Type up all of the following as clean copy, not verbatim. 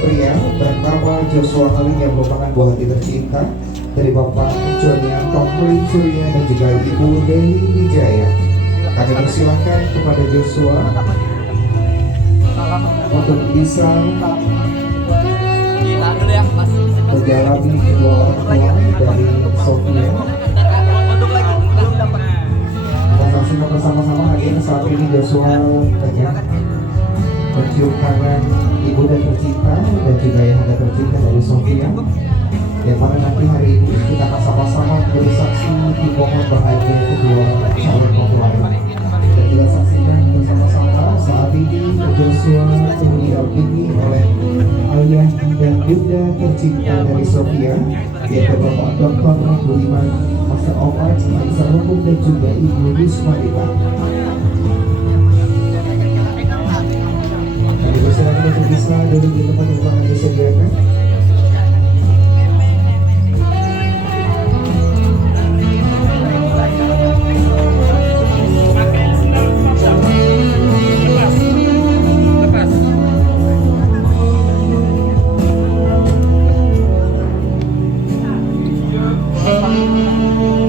pria bernama Joshua Halim yang merupakan buah hati tercinta dari Bapak Jonianto Halim Surya dan juga Ibu Deli Wijaya. Kami persilahkan kepada Joshua untuk bisa menjalani kedua orang tua dari Sofia. Kita saksikan bersama-sama hadirnya saat ini Joshua mencium tangan ibu dan tercinta dan juga ayahanda tercinta dari Sofia, yang mana nanti hari ini kita akan sama-sama menjadi saksi di momen bahagia kedua calon mempelai. Dan kita saksikan bersama-sama saat ini Joshua didampingi oleh ayah dan bunda tercinta dari Sofia, yaitu Bapak Dr. Budiman Master of Arts, Master Hukum dan juga Ibu Yusmarita. Kami persilakan untuk bisa duduk di tempat yang akan disediakan.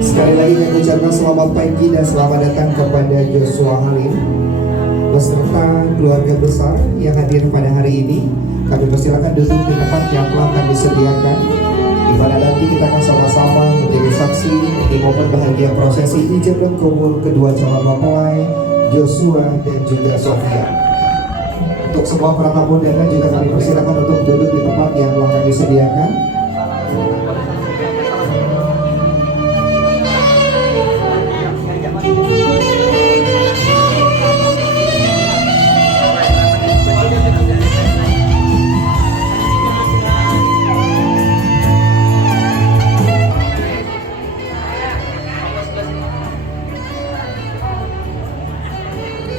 Sekali lagi kami ucapkan selamat pagi dan selamat datang kepada Joshua Halim beserta keluarga besar yang hadir pada hari ini. Kami persilakan duduk di tempat yang telah kami sediakan, di mana nanti kita akan sama-sama menjadi saksi di momen bahagia prosesi ijab dan kabul kedua calon mempelai Joshua dan juga Sofia. Untuk semua para tamu undangan juga kami persilakan untuk duduk di tempat yang telah kami sediakan.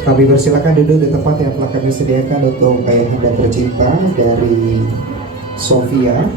Kami persilakan duduk di tempat yang telah kami sediakan untuk ayahanda tercinta dari Sofia.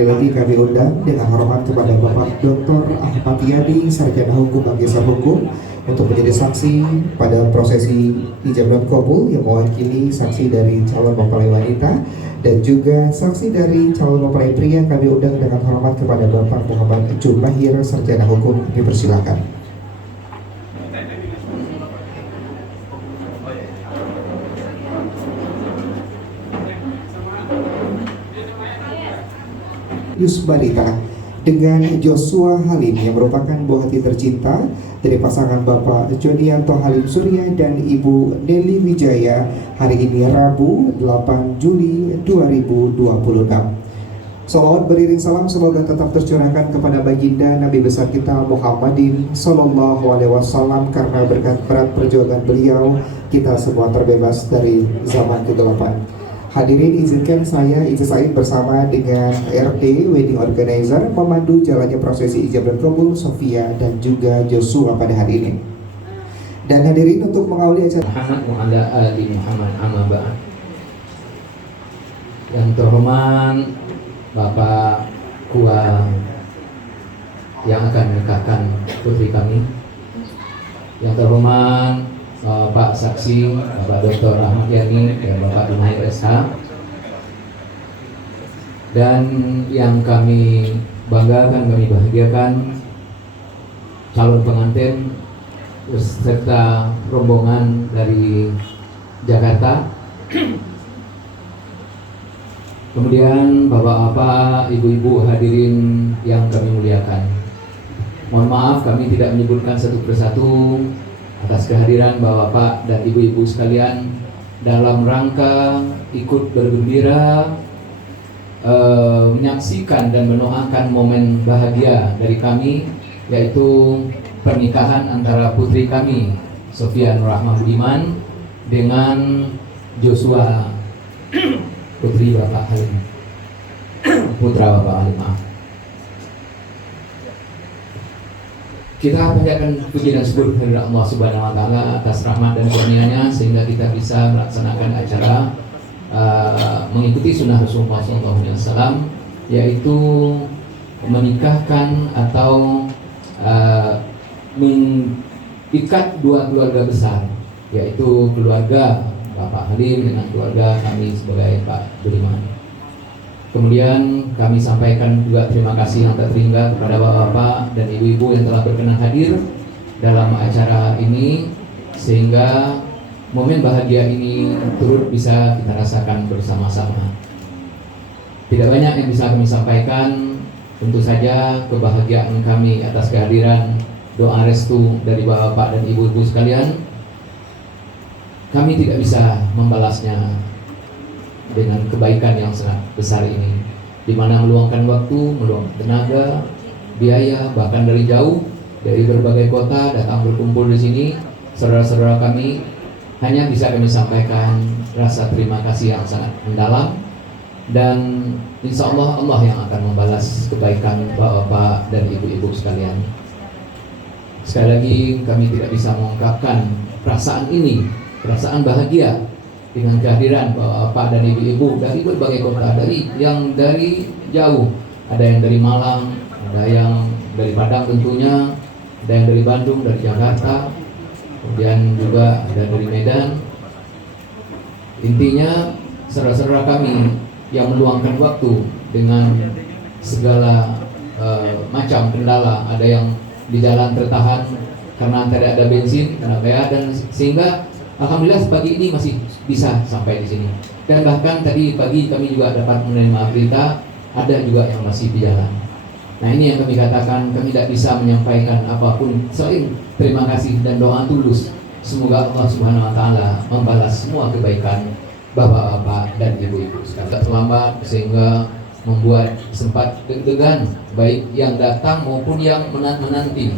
Lagi kami undang dengan hormat kepada Bapak Dr. Ahmad Yadi, Sarjana Hukum Magister Hukum, untuk menjadi saksi pada prosesi ijab dan kabul yang mewakili saksi dari calon mempelai wanita dan juga saksi dari calon mempelai pria. Kami undang dengan hormat kepada Bapak Muhammad Jumahir, Sarjana Hukum. Kami persilakan. Yusmarita dengan Joshua Halim yang merupakan buah hati tercinta dari pasangan Bapak Jonianto Halim Surya dan Ibu Deli Wijaya hari ini Rabu 8 Juli 2026. Salawat beriring salam semoga tetap tercurahkan kepada baginda Nabi besar kita Muhammadin Sallallahu Alaihi Wasallam, karena berkat berat perjuangan beliau kita semua terbebas dari zaman kegelapan. Hadirin, izinkan saya Ica Said bersama dengan RT Wedding Organizer memandu jalannya prosesi ijab dan kabul Sofia dan juga Joshua pada hari ini. Dan hadirin, untuk mengawali acara Muhammad Mu'ala Ali Muhammad Amma Ba'ad. Yang terhormat Bapak Kua yang akan menikahkan putri kami, yang terhormat Pak Saksi, Bapak Dr. Ahmad Yani dan Bapak Jumahir SH, dan yang kami banggakan, kami bahagiakan calon pengantin beserta rombongan dari Jakarta. Kemudian bapak-bapak, ibu-ibu hadirin yang kami muliakan, mohon maaf kami tidak menyebutkan satu persatu atas kehadiran bapak-bapak dan ibu-ibu sekalian dalam rangka ikut bergembira menyaksikan dan mendoakan momen bahagia dari kami, yaitu pernikahan antara putri kami Sofia Nurrahmah Budiman dengan Joshua putri Bapak Halim, putra Bapak Halim. Kita panjatkan puji dan syukur kepada Allah Subhanahu wa taala atas rahmat dan karunia-Nya sehingga kita bisa melaksanakan acara mengikuti sunnah Rasulullah SAW, yaitu menikahkan atau mengikat dua keluarga besar, yaitu keluarga Bapak Halim dengan keluarga kami sebagai Pak Budiman. Kemudian kami sampaikan juga terima kasih yang tak terhingga kepada Bapak-Bapak dan Ibu-Ibu yang telah berkenan hadir dalam acara ini, sehingga momen bahagia ini turut bisa kita rasakan bersama-sama. Tidak banyak yang bisa kami sampaikan, tentu saja kebahagiaan kami atas kehadiran doa restu dari Bapak dan Ibu-Ibu sekalian. Kami tidak bisa membalasnya dengan kebaikan yang sangat besar ini, di mana meluangkan waktu, meluangkan tenaga, biaya, bahkan dari jauh, dari berbagai kota datang berkumpul di sini. Saudara-saudara kami, hanya bisa kami sampaikan rasa terima kasih yang sangat mendalam, dan insya Allah Allah yang akan membalas kebaikan Bapak dan Ibu-Ibu sekalian. Sekali lagi kami tidak bisa mengungkapkan perasaan ini, perasaan bahagia dengan kehadiran Bapak dan Ibu-Ibu dari berbagai kota, dari jauh, ada yang dari Malang, ada yang dari Padang tentunya, ada yang dari Bandung, dari Jakarta, kemudian juga ada dari Medan. Intinya saudara-saudara kami yang meluangkan waktu dengan segala macam kendala, ada yang di jalan tertahan karena tidak ada bensin, karena bayar, dan sehingga alhamdulillah pagi ini masih bisa sampai di sini. Dan bahkan tadi pagi kami juga dapat menerima berita ada juga yang masih di jalan. Nah, ini yang kami katakan, kami tidak bisa menyampaikan apapun selain terima kasih dan doa tulus. Semoga Allah Subhanahu wa taala membalas semua kebaikan Bapak-bapak dan Ibu-ibu sekalian. Terlambat sehingga membuat sempat deg-degan baik yang datang maupun yang menanti.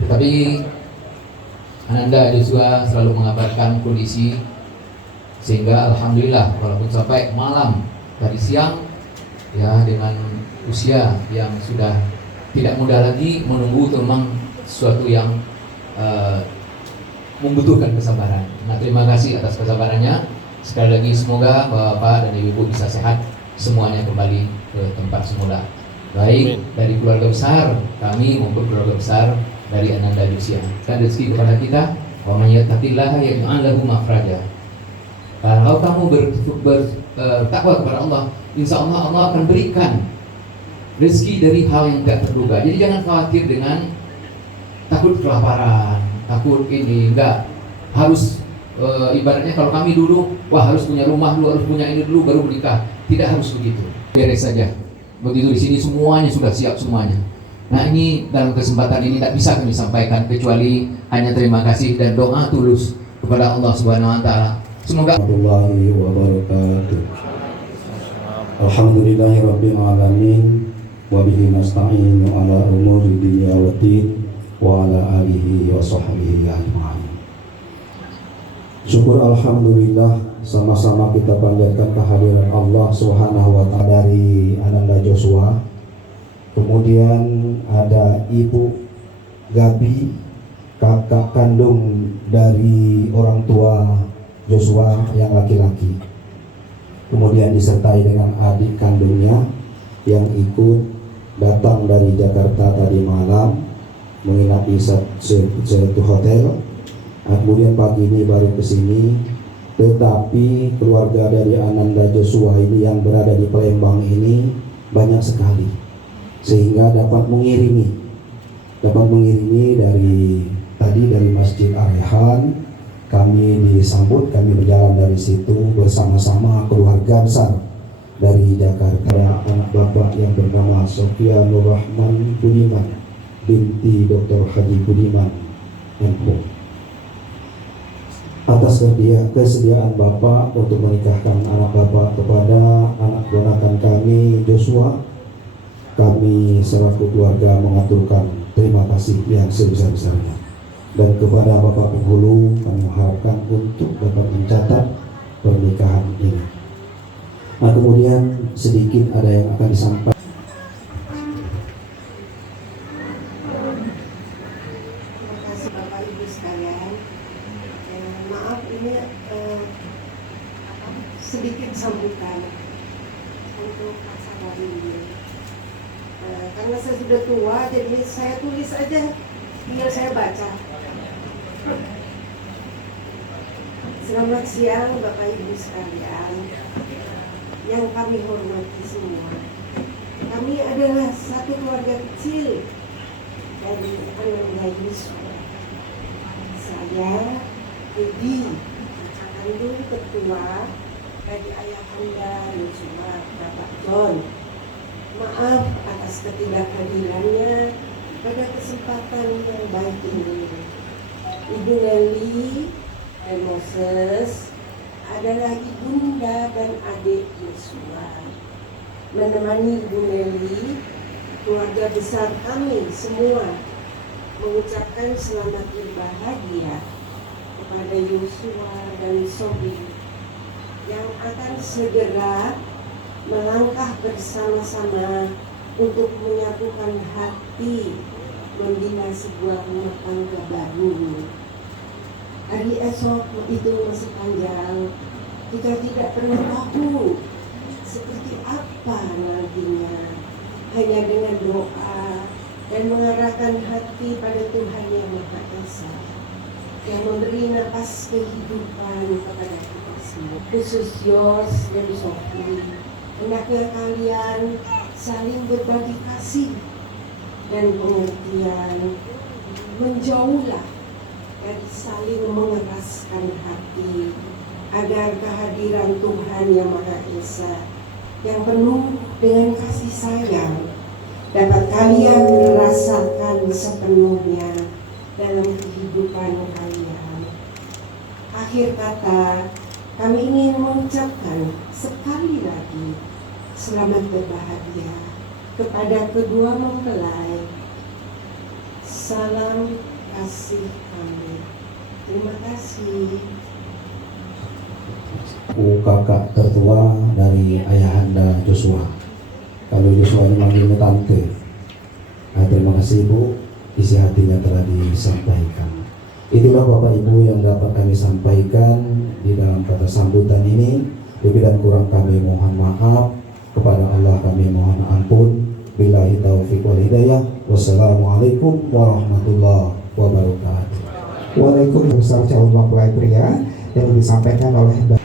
Tetapi Ananda Joshua selalu mengabarkan kondisi, sehingga alhamdulillah walaupun sampai malam tadi siang, ya dengan usia yang sudah tidak muda lagi, menunggu itu memang sesuatu yang membutuhkan kesabaran. Nah, terima kasih atas kesabarannya. Sekali lagi semoga Bapak dan Ibu bisa sehat semuanya, kembali ke tempat semula, baik dari keluarga besar kami maupun keluarga besar dari Ananda Joshua. Dan rezeki kepada kita, wa may yattaqillaha yaj'al lahu makhraja. Kalau kamu bertakwa kepada Allah, insya Allah Allah akan berikan rezeki dari hal yang tidak terduga. Jadi jangan khawatir dengan takut kelaparan, takut ini, enggak harus ibaratnya kalau kami dulu, wah harus punya rumah dulu, harus punya ini dulu baru menikah. Tidak harus begitu. Beres saja. Begitu di sini semuanya sudah siap semuanya. Nah, ini dalam kesempatan ini tidak bisa kami sampaikan kecuali hanya terima kasih dan doa tulus kepada Allah Subhanahu wa taala. Semoga warahmatullahi wabarakatuh. Alhamdulillahirabbil alamin wa bihi nasta'inu ala umuri dunya waddin wa ala alihi wa sahbihi ajma'in. Syukur alhamdulillah, sama-sama kita panjatkan kehadiran Allah Subhanahu wa taala dari Ananda Joshua. Kemudian ada Ibu Gabi, kakak kandung dari orang tua Joshua yang laki-laki. Kemudian disertai dengan adik kandungnya yang ikut datang dari Jakarta tadi malam menginap di satu hotel. Kemudian pagi ini baru ke sini, tetapi keluarga dari Ananda Joshua ini yang berada di Palembang ini banyak sekali, sehingga dapat mengirimi dari Masjid Ar-Rehan. Kami disambut, kami berjalan dari situ bersama-sama keluarga besar dari Jakarta. Anak bapak yang bernama Sofia Nur Rahman Budiman binti Dr. Haji Budiman MPO. Atas kesediaan Bapak untuk menikahkan anak Bapak kepada anak ponakan kami Joshua, kami selaku keluarga mengaturkan terima kasih yang sebesar-besarnya. Dan kepada Bapak penghulu, kami mengharapkan untuk dapat mencatat pernikahan ini. Nah, kemudian sedikit ada yang akan disampaikan. Sedikit sambutan untuk pasangan ini, Karena saya sudah tua, jadi saya tulis aja biar saya baca. Selamat siang Bapak Ibu sekalian yang kami hormati semua. Kami adalah satu keluarga kecil dari Ananda Yosua. Saya Edi, kakak kandung ketua dari Ayahanda Yosua, Bapak John. Maaf atas ketidakhadirannya pada kesempatan yang baik ini. Ibu Nelly dan Moses adalah ibunda dan adik Yosua. Menemani Ibu Nelly, keluarga besar kami semua mengucapkan selamat berbahagia kepada Yosua dan Sobri yang akan segera melangkah bersama-sama untuk menyatukan hati membina sebuah rumah tangga baru. Hari esok itu masih panjang, kita tidak pernah tahu seperti apa nantinya. Hanya dengan doa dan mengarahkan hati pada Tuhan yang Maha Esa yang memberi nafas kehidupan kepada kita semua. Khusus Yos dan Sofi, hendaknya kalian saling berbagi kasih dan pengertian, menjauhlah dari saling mengeraskan hati, agar kehadiran Tuhan yang Maha Esa yang penuh dengan kasih sayang dapat kalian rasakan sepenuhnya dalam kehidupan kalian. Akhir kata, kami ingin mengucapkan sekali lagi selamat berbahagia kepada kedua mempelai. Salam kasih kami. Terima kasih. Kakak tertua dari Ayahanda Joshua. Kalau Joshua ini manggilnya tante. Nah, terima kasih Ibu, isi hatinya telah disampaikan. Itulah Bapak Ibu yang dapat kami sampaikan di dalam kata sambutan ini. Lebih dan kurang kami mohon maaf, kepada Allah kami mohon ampun. Billahi taufiq wal hidayah. Wassalamualaikum warahmatullahi wabarakatuh. Waalaikumsalam calon mempelai pria yang disampaikan oleh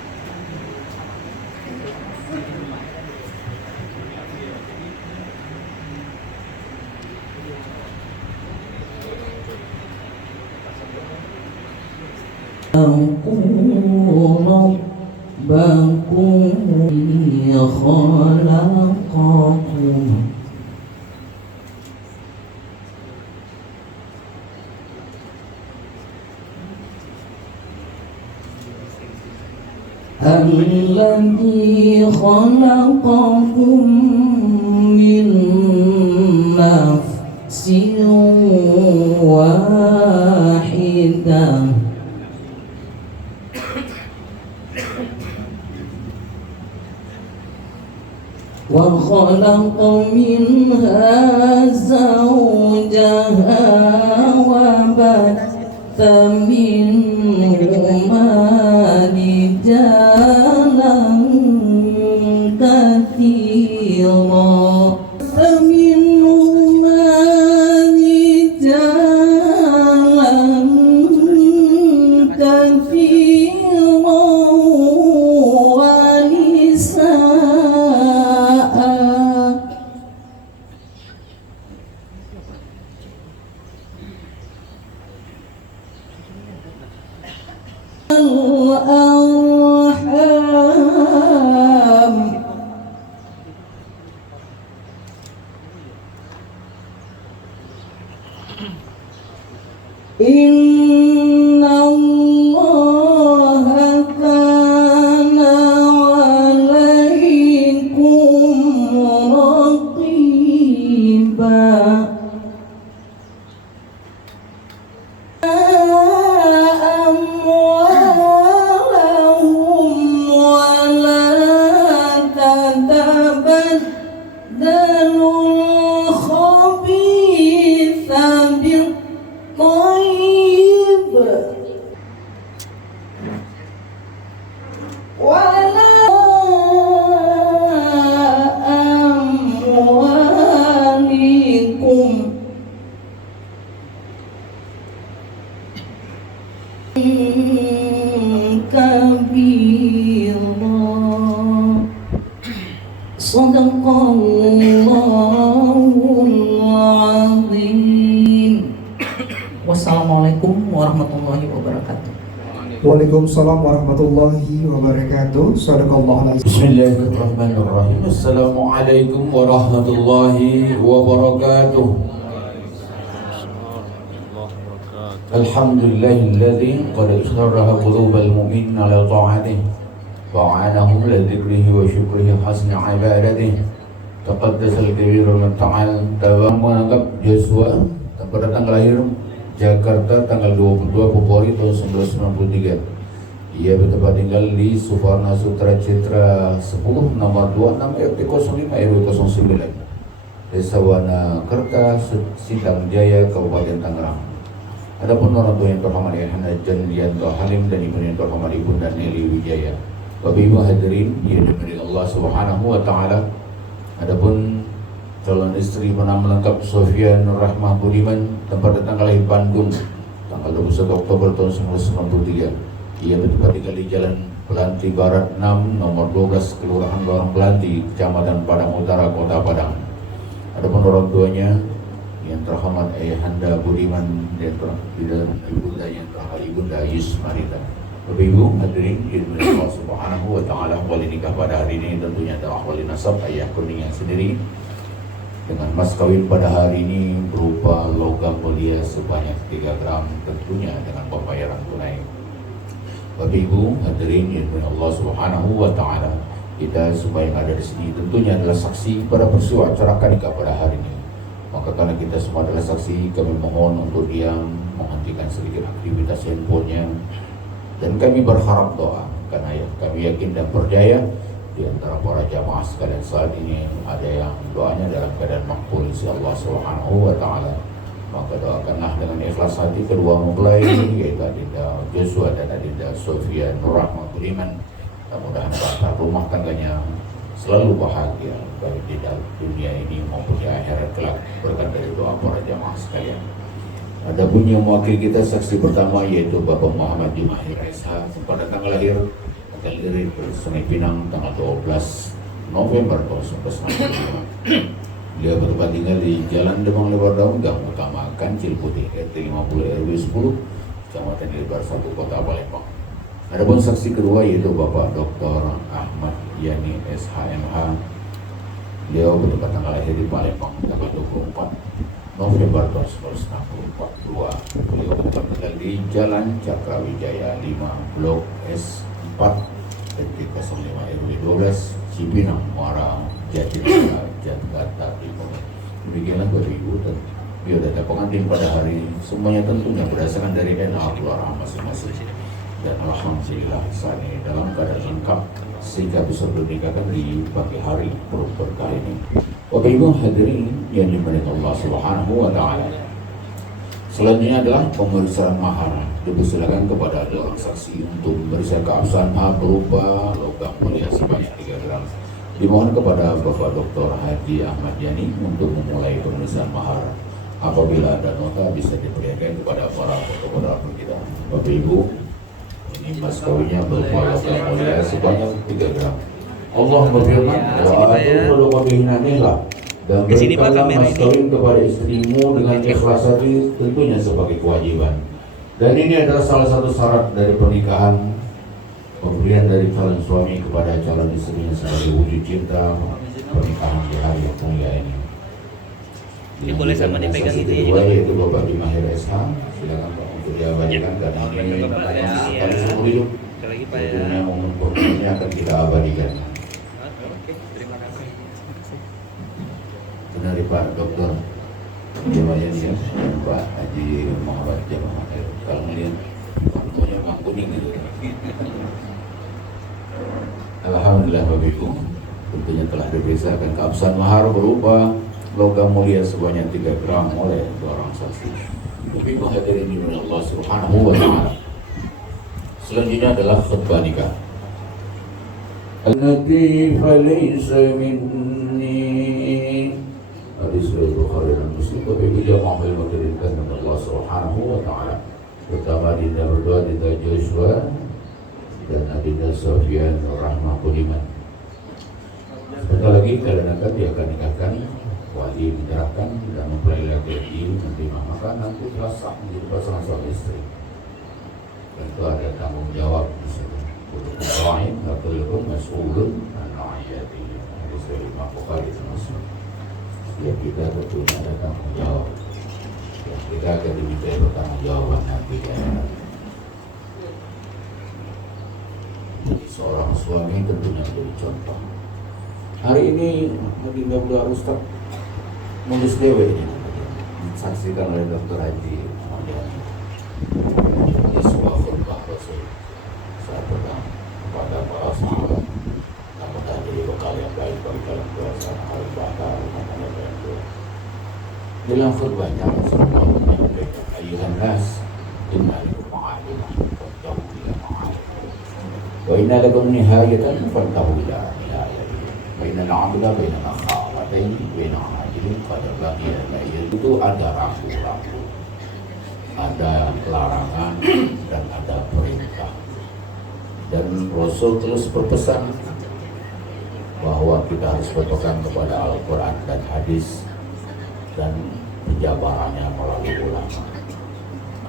ربكم خلقكم الذي خلقكم من نفس واحدة وخلق منها زوجها وبث منهما رجالا كثيرا الأرحام إن الله كان عليكم رقيبا الخبيث بالطيب warahmatullahi wabarakatuh. Waalaikumsalam warahmatullahi wabarakatuh. Shadaqallahul azim. Bismillahirrahmanirrahim. Assalamualaikum warahmatullahi wabarakatuh. Alhamdulillahilladzi qad ishtaraha qulubal mu'minin ala ta'atihi wa 'anahum li dzikrihi wa syukrihi hasni 'ibadatihi. Taqaddasal kabirul muta'al. Tawang menganggap Joshua pada tanggal lahir Jakarta tanggal 22 Februari tahun 1993. Ia bertempat tinggal di Suvarna Sutra Citra 10 nomor 26 RT 05 RW 09 Desa Wana Kerta, Sintang Jaya, Kabupaten Tangerang. Adapun orang tua yang terhormat Ayahanda Jandianto Halim dan ibu yang terhormat Ibunda Nelly Wijaya. Bapak Ibu hadirin yang dimuliakan Allah Subhanahu wa taala. Adapun calon istri bernama lengkap Sofia Nur Rahmah Budiman, tempat tanggal lahir Bandung tanggal 21 Oktober tahun 1993. Ia bertempat tinggal di Jalan Pelanti Barat 6 nomor 12 Kelurahan Lorong Pelanti, Kecamatan Padang Utara, Kota Padang. Adapun orang tuanya yang terhormat Ayahanda Budiman dan ibunda yang terhormat Ibunda Yusmarita. Bapak Ibu hadirin yang Allah Subhanahu wa taala, wali nikah pada hari ini tentunya adalah wali nasab ayah kuningnya sendiri dengan mas kawin pada hari ini berupa logam mulia sebanyak 3 gram, tentunya dengan pembayaran tunai. Bapak Ibu hadirin yang Allah Subhanahu wa taala, kita semua yang ada di sini tentunya adalah saksi pada peristiwa acara akad nikah pada hari ini. Maka karena kita semua adalah saksi, kami mohon untuk diam, menghentikan sedikit aktivitas handphonenya, dan kami berharap doa karena kami yakin dan percaya di antara para jamaah sekalian saat ini ada yang doanya dalam keadaan makbul insya Allah Subhanahu wa taala. Maka doakanlah dengan ikhlas hati kedua mempelai yaitu Adinda Joshua dan Adinda Sofia Nur Rahmah Budiman. Mudah-mudahan bahtera rumah tangganya selalu bahagia baik di dalam dunia ini maupun di akhirat kelak berkat dari doa para jamaah sekalian. Adapun yang mewakili kita saksi pertama yaitu Bapak Muhammad Jumahir Esa pada tanggal lahir di Sungai Pinang tanggal 12 November tahun 1995. Dia bertempat tinggal di Jalan Demang Lebar Daun, Gang Utama Kancil Putih, RT 50 RW 10, Kecamatan Lebar 1, Kota Palembang. Adapun saksi kedua yaitu Bapak Dr. Ahmad Yani SHMH. Beliau bertempat tanggal lahir di Palembang tanggal 24 November tahun 1942. Beliau bertempat tinggal di Jalan Cakrawijaya 5 Blok S4 RT 05 RW 12 Cipinang Muara Jatinegara Jakarta Timur. Demikianlah Bapak Ibu dan biodata pengantin pada hari ini semuanya tentunya berdasarkan dari DNA keluarga masing-masing. Dan alhamdulillah saat ini dalam keadaan lengkap sehingga bisa bernikahkan di pagi hari berkah ini. Bapak Ibu hadirin yang dimuliakan Allah Subhanahu wa taala. Selanjutnya adalah pemeriksaan mahar. Dipersilakan kepada orang saksi untuk memeriksa keabsahan mahar berupa logam mulia sebanyak 3 gram. Dimohon kepada Bapak Dr. Haji Ahmad Yani untuk memulai pemeriksaan mahar. Apabila ada nota bisa diperlihatkan kepada para fotografer kita. Bapak Ibu, ini mas kawinnya berupa logam mulia sebanyak 3 gram. Allah berfirman, "Wa'atul qadinanillah." Dan berikanlah mas kawin kepada istrimu dengan ikhlas hati, tentunya sebagai kewajiban. Dan ini adalah salah satu syarat dari pernikahan, pemberian dari calon suami kepada calon istrinya sebagai wujud cinta pernikahan di hari yang mulia ini. Ini boleh sama dipegang itu ya juga. Yaitu Bapak Jumahir SH, silakan Pak untuk diabadikan dan ini sekali seumur hidup. Tentunya momen pernikahannya akan kita abadikan. Terima kasih. Benar Pak Dokter. Jemaahnya ya, Pak Haji Muhammad Jamaah. Kalau melihat lampunya memang kuning itu. Alhamdulillah Bapak Ibu, tentunya telah diperiksakan keabsahan mahar berupa logam mulia sebanyak 3 gram oleh 2 orang saksi. Bapak Ibu hadirin dimuliakan Allah Subhanahu wa taala. Selanjutnya adalah khutbah nikah. Allati falaysa minni. Hadis riwayat Bukhari dan Muslim. Bapak Ibu jamaah yang dimuliakan Allah Subhanahu wa taala. Pertama Adinda berdua, Adinda Joshua dan Adinda Sofia Nur Rahmah Budiman. Sebentar lagi kalian akan nikahkan, wali menyerahkan dan mempelai laki-laki menerima, maka nanti telah sah menjadi pasangan suami istri. tentu ada tanggung jawab di situ. Rahim kullukum mas'ulun an ra'iyatihi. Hadis dari Imam Bukhari dan Muslim. Setiap kita tentunya ada tanggung jawab. Yang kita akan diminta bertanggung jawab nanti ya. Jadi seorang suami tentunya menjadi contoh. Hari ini Madinah Buddha Ustaz nulis dewe ini disaksikan oleh Dr. Haji di sebuah khutbah Rasul saat pertama kepada para sahabat namun jadi bekal yang baik bagi dalam puasa hari bakar makanan yang baik. Dalam khutbahnya Rasulullah menyampaikan ayuhan nas innalikum ma'alimah fattahu ila ma'alimah wa inna lakum nihayatan fattahu ila nihayatihi wa inna al-'abda baina makhawatayn baina ajlin qad baqiya al-ayat. Itu ada rambu-rambu, ada larangan dan ada perintah. Dan Rasul terus berpesan bahwa kita harus berpegang kepada Al-Quran dan hadis dan penjabarannya melalui ulama.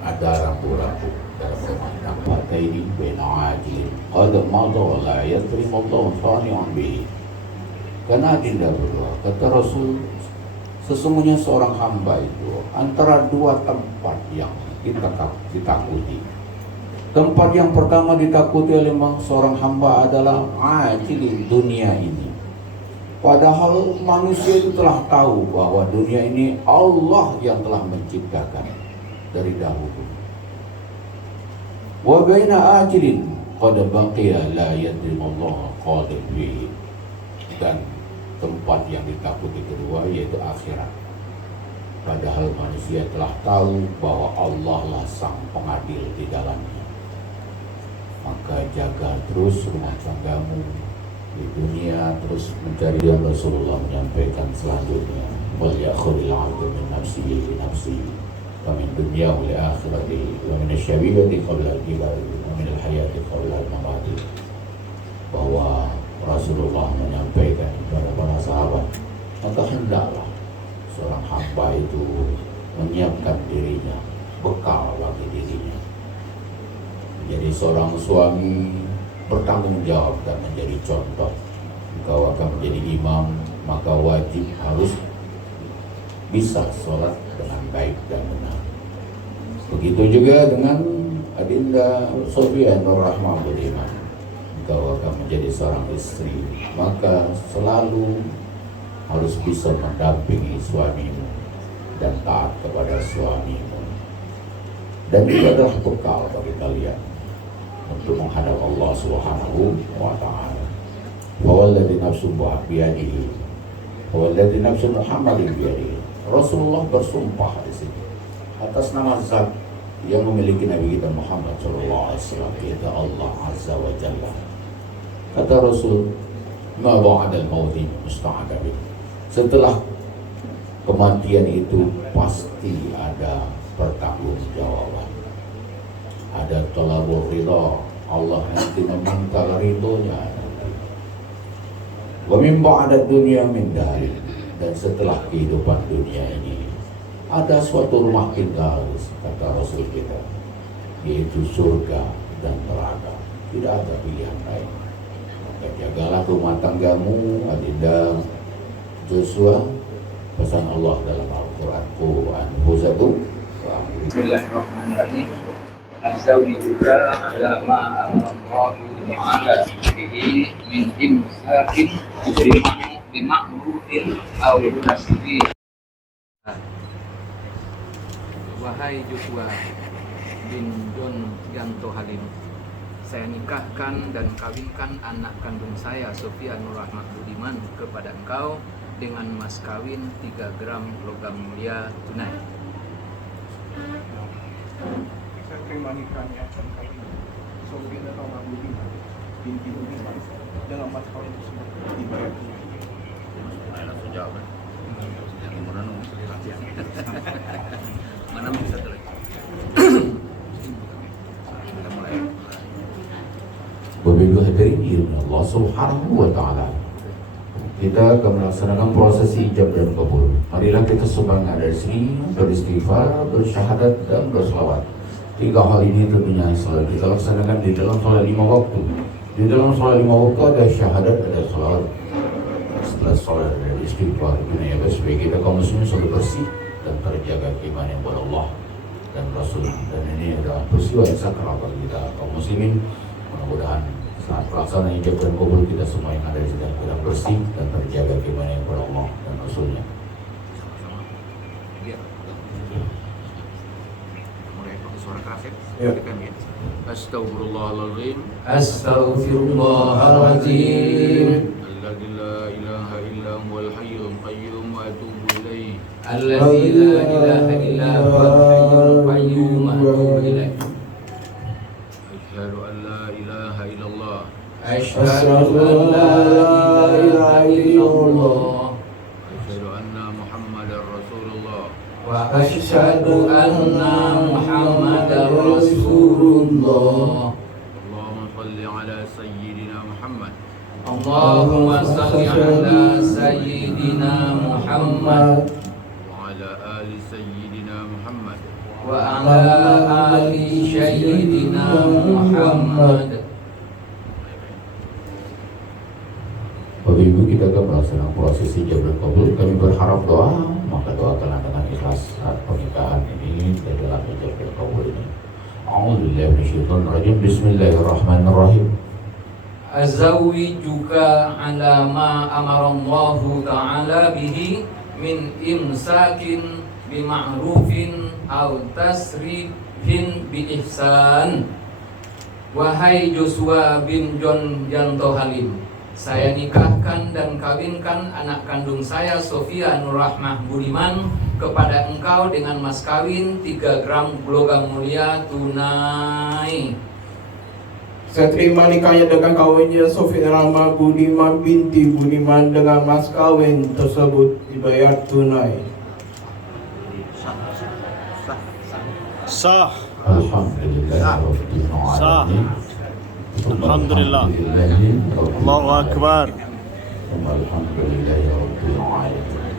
Ada rambu-rambu dalam rumah tangga ini bina ajil qad madha la yatrim Allah sani'an bihi. Karena adinda berdua kata Rasul, sesungguhnya seorang hamba itu antara dua tempat yang ditakuti. Tempat yang pertama ditakuti oleh seorang hamba adalah ajil dunia ini. Padahal manusia itu telah tahu bahwa dunia ini Allah yang telah menciptakan dari dahulu. Wa baina ajilin qad baqiya la yadrimallahu qadir bihi. Dan tempat yang ditakuti kedua yaitu akhirat. Padahal manusia telah tahu bahwa Allah lah sang pengadil di dalamnya. Maka jaga terus rumah tanggamu di dunia, terus mencari. Dan Rasulullah menyampaikan selanjutnya, wal yakhudil 'abdu min nafsihi nafsihi wa min dunyahu li akhiratihi wa min asy-syabibati qabla al-kibari wa min al-hayati qabla al-mamati. Bahwa Rasulullah menyampaikan kepada para sahabat, maka hendaklah seorang hamba itu menyiapkan dirinya, bekal bagi dirinya. Menjadi seorang suami bertanggung jawab dan menjadi contoh. Engkau akan menjadi imam, maka wajib harus bisa sholat dengan baik dan benar. Begitu juga dengan Adinda Sofia Nur Rahmah Budiman. Engkau akan menjadi seorang istri, maka selalu harus bisa mendampingi suamimu dan taat kepada suamimu. Dan itu adalah bekal bagi kalian untuk menghadap Allah Subhanahu wa ta'ala. Fawalladzi nafsu biyadihi fawalladzi nafsu Muhammadin biyadihi. Rasulullah bersumpah di sini atas nama zat yang memiliki Nabi kita Muhammad sallallahu alaihi wasallam, yaitu Allah Azza wa Jalla. Kata Rasul, ma ba'dal mauti musta'adabin. Setelah kematian itu pasti ada pertanggungjawaban. Ada talabur ridha, Allah nanti meminta ridhonya nanti. Wa min ba'dad dunya min dari. Dan setelah kehidupan dunia ini ada suatu rumah tinggal, kata Rasul kita, yaitu surga dan neraka. Tidak ada pilihan lain. Maka jagalah rumah tanggamu, Adinda Joshua. Pesan Allah dalam Al-Quran, Qu anfusakum wa ahlikum. Bismillahirrahmanirrahim. Azzawi juga agama Allah Ta'ala bihi min imsakin bima'rufin aw nasbi. Wahai Joshua bin John Yanto Halim, saya nikahkan dan kawinkan anak kandung saya Sofia Nur Rahmat Budiman kepada engkau dengan mas kawin 3 gram logam mulia tunai. Saya terima nikahnya akan kawin Sofia Nur Rahmat Budiman binti Budiman dengan mas kawin tersebut dibayar tunai. Langsung jawab kan? Yang menenung Mana bisa tulis? Bapak-Ibu hadirin dirahmati Allah Subhanahu wa ta'ala. Kita akan melaksanakan prosesi ijab dan kabul. Marilah kita semangat dari sini beristighfar, bersyahadat dan berselawat Tiga hal ini tentunya selalu kita laksanakan di dalam sholat 5 waktu. Di dalam sholat 5 waktu ada syahadat, ada sholat. Setelah sholat ada istighfar. Dunia supaya kita kaum muslimin selalu bersih dan terjaga keimanan kepada Allah dan Rasul. Dan ini adalah peristiwa yang sakral bagi kita kaum muslimin. Mudah-mudahan saat pelaksanaan ijab dan kabul kita semua yang ada di sini kita bersih dan terjaga keimanan kepada Allah dan Rasulnya. Ya. Astaghfirullahaladzim. Astaghfirullahaladzim. Alladzi la ilaha illa huwal hayyul qayyum wa atubu ilaih. Alladzi la ilaha illa huwal hayyul qayyum wa atubu ilaih. Asyhadu an la ilaha illallah. Asyhadu an la ilaha illallah. Asyhadu anna Muhammadar Rasulullah. Wa asyhadu anna Muhammadar Rasulullah. Allahumma shalli ala sayyidina Muhammad. Allahumma shalli ala sayyidina Muhammad Wa ala ali sayyidina Muhammad. wa ala ali sayyidina Muhammad. Bapak Ibu, kita akan melaksanakan proses ijab dan kabul. Kami berharap doa, maka doakanlah dengan ikhlas saat pernikahan ini dan dalam ijab dan kabul ini. A'udzubillahi minasyaitonir rajim. Bismillahirrahmanirrahim. Azawwijuka ala ma amarallahu ta'ala bihi min imsakin bima'rufin aw tasrifin bi ihsan. Wahai Joshua bin John Yanto Halim, saya nikahkan dan kawinkan anak kandung saya Sofia Nurrahmah Budiman kepada engkau dengan mas kawin 3 gram logam mulia tunai. Saya terima nikahnya dengan kawinnya Sofia Rahma Budiman binti Budiman dengan mas kawin tersebut dibayar tunai. Sah. Alhamdulillahirabbil Sah. alamin. Alhamdulillah. Allahu Akbar. Alhamdulillahirabbil alamin.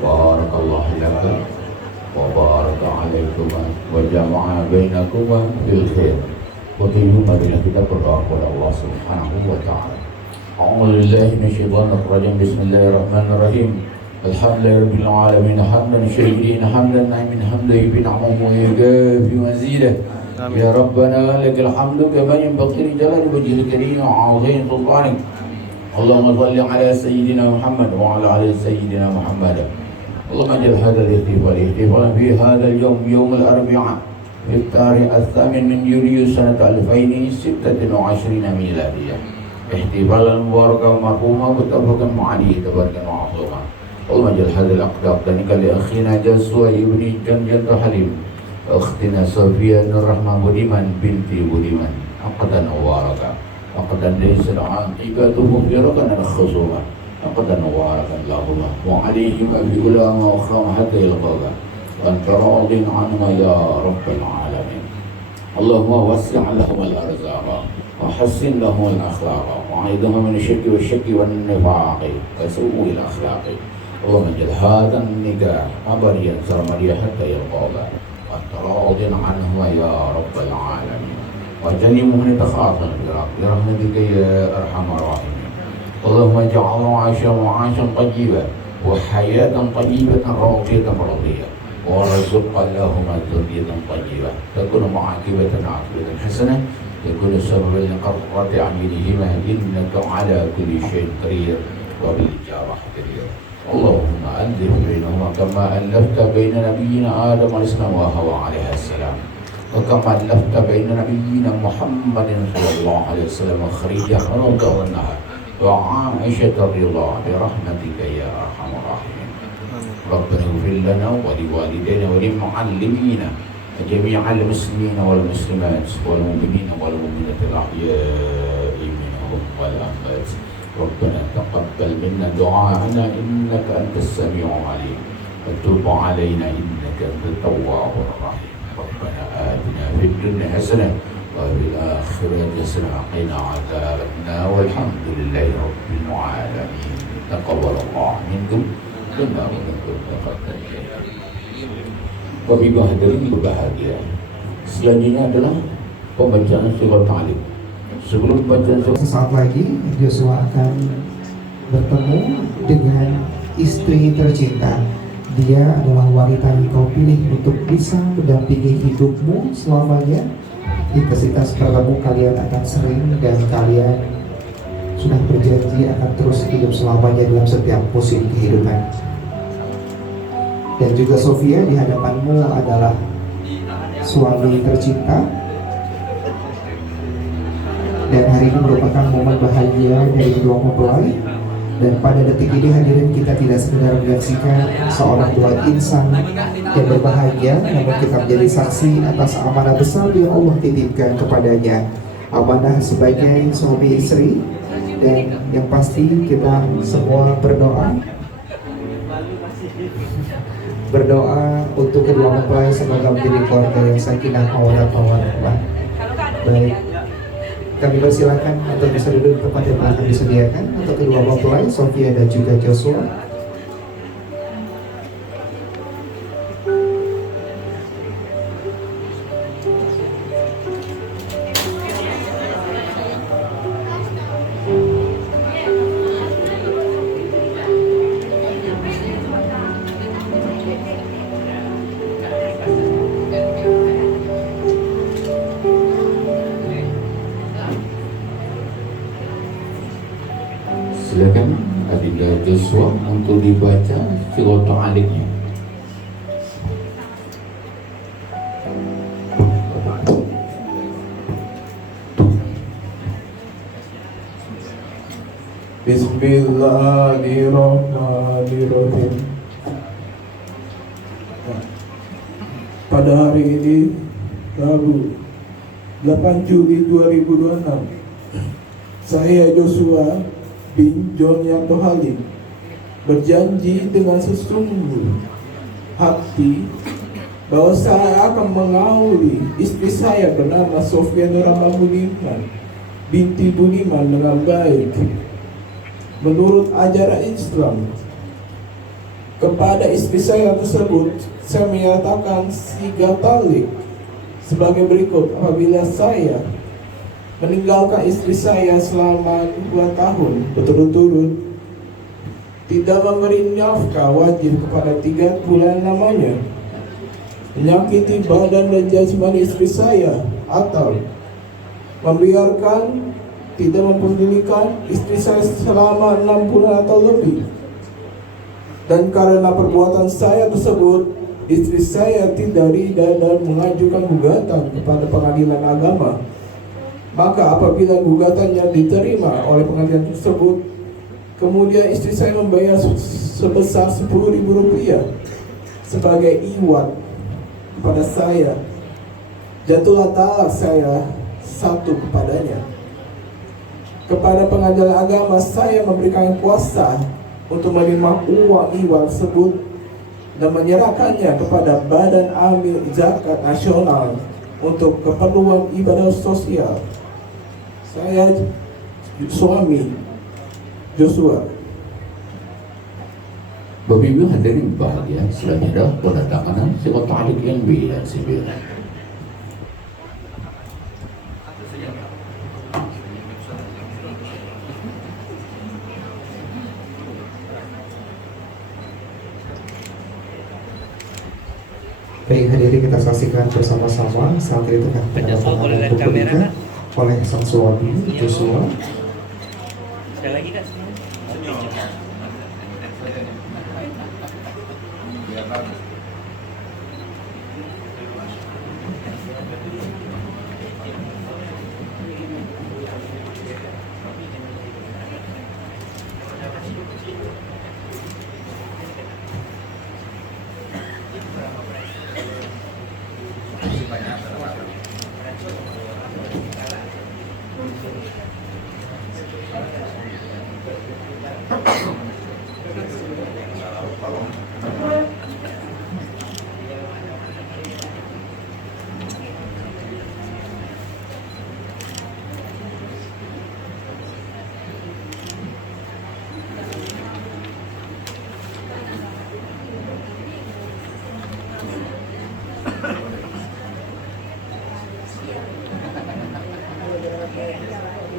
Barakallahu laka wa baraka alaikuma wa jama'a bainakuma bil khair. Waktu itu marilah kita berdoa kepada Allah Subhanahu wa taala. A'udzubillahi minasyaitonir rajim. Bismillahirrahmanirrahim. Alhamdulillahirabbil alamin. Hamdan syakirina hamdan na'imin hamdan bin'amahu wa yukafi mazidah. Ya Rabbana lakal hamdu kama yanbaghi li jalali wajhil karim wa 'azimi sultanik. Allahumma shalli ala sayyidina Muhammad wa ala ali sayyidina Muhammad. Allahumma ij'al hadzal ihtifal fi hadzal yawm yawm al-arbi'a في التاريخ الثامن من يوليو سنة 2026 ميلادية احتفالا مباركا ومرحوما متفقا عليه تباركا وعظيما. اللهم اجعل هذه الأقدار ذلك لأخينا جسوى ابن جن حليم أختنا صفية نور الرحمن بوديمان بنتي بوديمان عقدا مباركا عقدا ليس عاقبته في ركن الخصومة عقدا مباركا اللهم وعليهما في علماء وأخرام حتى يلقاك وأنت راض عنهما يا رب العالمين. اللهم وسع لهم الأرزاق وحسن لهم الأخلاق وعيدهم من الشرك والشك والنفاق وسوء الأخلاق. اللهم اجعل هذا النكاح أبديا سرمديا حتى يلقاك وأنت راض عنهما يا رب العالمين. وجنبهم تخاطا برحمتك يا أرحم الراحمين. اللهم اجعل معاشا طيبا وحياة طيبة راضية مرضية ورزق لهما ذرية طيبة تكون معاقبة عاقبة حسنة يكون سببا لقرة أعينهما إنك على كل شيء قدير وبالإجابة قدير. اللهم ألف بينهما كما ألفت بين نبينا آدم عليه السلام وحواء عليه السلام وكما ألفت بين نبينا محمد صلى الله عليه وسلم وخديجة رضي الله عنها وعائشة رضي الله برحمتك يا أرحم الراحمين. ربنا اغفر لنا ولوالدينا ولمعلمينا جميع المسلمين والمسلمات والمؤمنين والمؤمنات الأحياء منهم والأموات. ربنا تقبل منا دعاءنا إنك أنت السميع العليم وتب علينا إنك أنت التواب الرحيم. ربنا آتنا في الدنيا حسنة وفي الآخرة حسنة وقنا عذاب النار والحمد لله رب العالمين. تقبل الله منكم. Bapak Ibu hadirin berbahagia, Selanjutnya adalah pembacaan surah Ta'lim. Sebelum bacaan surah Sesaat lagi Joshua akan bertemu dengan istri tercinta. Dia adalah wanita yang kau pilih untuk bisa mendampingi hidupmu selamanya. Intensitas bertemu kalian akan sering dan kalian sudah berjanji akan terus hidup selamanya dalam setiap musim kehidupan. Dan juga Sofia, di hadapanmu adalah suami tercinta. Dan hari ini merupakan momen bahagia dari kedua mempelai. Dan pada detik ini hadirin, kita tidak sekedar menyaksikan seorang dua insan yang berbahagia, namun kita menjadi saksi atas amanah besar yang Allah titipkan kepadanya. Amanah sebagai suami istri. Dan yang pasti kita semua berdoa untuk kedua mempelai semoga menjadi keluarga yang sakinah mawaddah warahmah. Baik, kami persilakan untuk bisa duduk di tempat yang akan disediakan untuk kedua mempelai Sofia dan juga Joshua. Silakan Adinda Joshua untuk dibaca surah Ta'limnya. Bismillahirrahmanirrahim. Pada hari ini, Rabu 8 Juli 2026, saya Joshua bin Jonianto Halim berjanji dengan sesungguh hati bahwa saya akan mengawali istri saya bernama Sofia Nurama Budiman binti Budiman dengan baik menurut ajaran Islam. Kepada istri saya tersebut saya menyatakan siga talik sebagai berikut: apabila saya meninggalkan istri saya selama 2 tahun berturut-turut, tidak memberi nafkah wajib kepada 3 bulan lamanya, menyakiti badan dan jasmani istri saya, atau membiarkan tidak mempedulikan istri saya selama 6 bulan atau lebih, dan karena perbuatan saya tersebut istri saya tidak ridha dan mengajukan gugatan kepada pengadilan agama, maka apabila gugatannya diterima oleh pengadilan tersebut, kemudian istri saya membayar sebesar Rp10.000 sebagai iwat kepada saya, jatuhlah talak saya 1 kepadanya. Kepada pengadilan agama saya memberikan kuasa untuk menerima uang iwat tersebut dan menyerahkannya kepada Badan Amil Zakat Nasional untuk keperluan ibadah sosial. Saya suami Joshua. Bapak Ibu hadirin bahagia, selanjutnya adalah penandatanganan surah Ta'lim yang 9. Baik hadirin, kita saksikan bersama-sama saat itu kan diberikan oleh sang suami Joshua. Sekali lagi kan?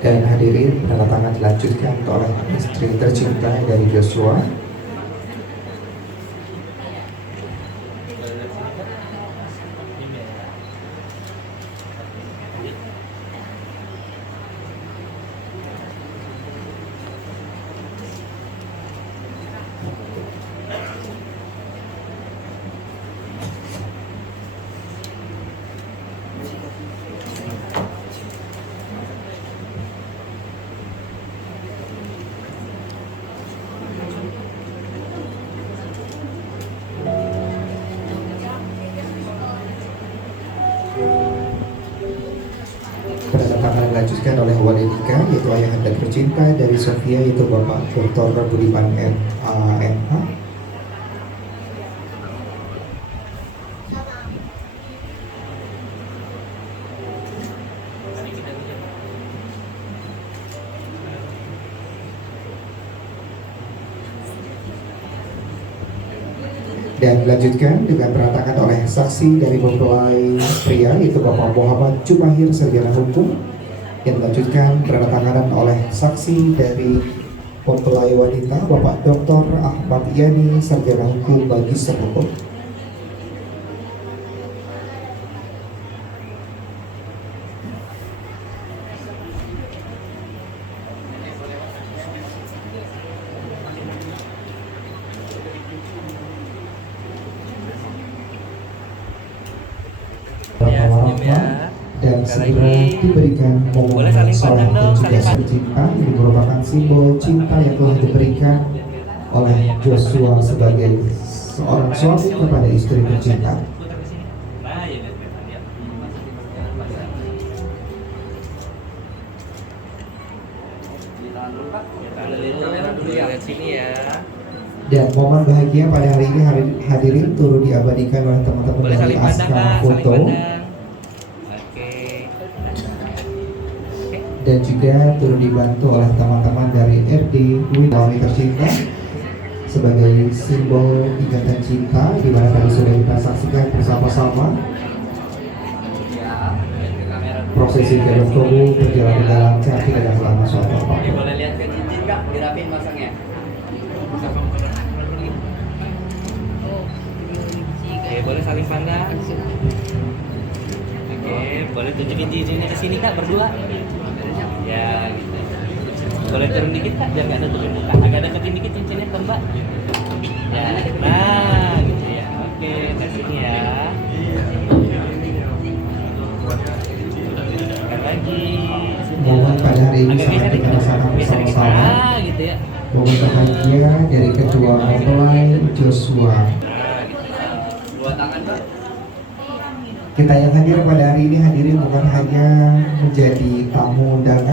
Dan hadirin, penandatangan dilanjutkan oleh istri tercinta dari Joshua. Penandatangan dilanjutkan oleh wali nikah, yaitu ayahanda tercinta dari Sofia, yaitu Bapak Dr. Budiman MH. Dan dilanjutkan dengan penandatangan oleh saksi dari mempelai pria, yaitu Bapak Muhammad Jumahir, sarjana hukum. Yang dilanjutkan penandatanganan oleh saksi dari mempelai wanita, Bapak Dr. Ahmad Yani, sarjana hukum magister hukum. Dan segera diberikan momen sholat dan juga cinta. Ini merupakan simbol cinta yang telah diberikan oleh Joshua sebagai seorang suami kepada istri tercinta. Dan momen bahagia pada hari ini hadirin turut diabadikan oleh teman-teman dari Aska Foto. Dan juga turut dibantu oleh teman-teman dari RD Wali tercinta sebagai simbol ikatan cinta, di mana tadi sudah kita saksikan bersama-sama prosesi Kedok Tobu berjalan dengan lancar, tidak ada halangan suatu apapun. Boleh lihat ke cincin kak, dirapin masangnya. Oke, boleh saling pandang. Oke, boleh tunjukin cincinnya ke sini kak, berdua. Ya, gitu. Boleh turun dikit kak, biar nggak ada turun muka. Agak deketin dikit cincinnya ke mbak. Ya, nah, gitu ya. Oke, ke sini ya. Dekat lagi. Momen pada hari ini sangat kita rasakan bersama-sama. Gitu ya. Momen bahagia dari kedua mempelai Joshua. Dua tangan kak. Kita yang hadir pada hari ini hadirin bukan hanya menjadi tamu undangan.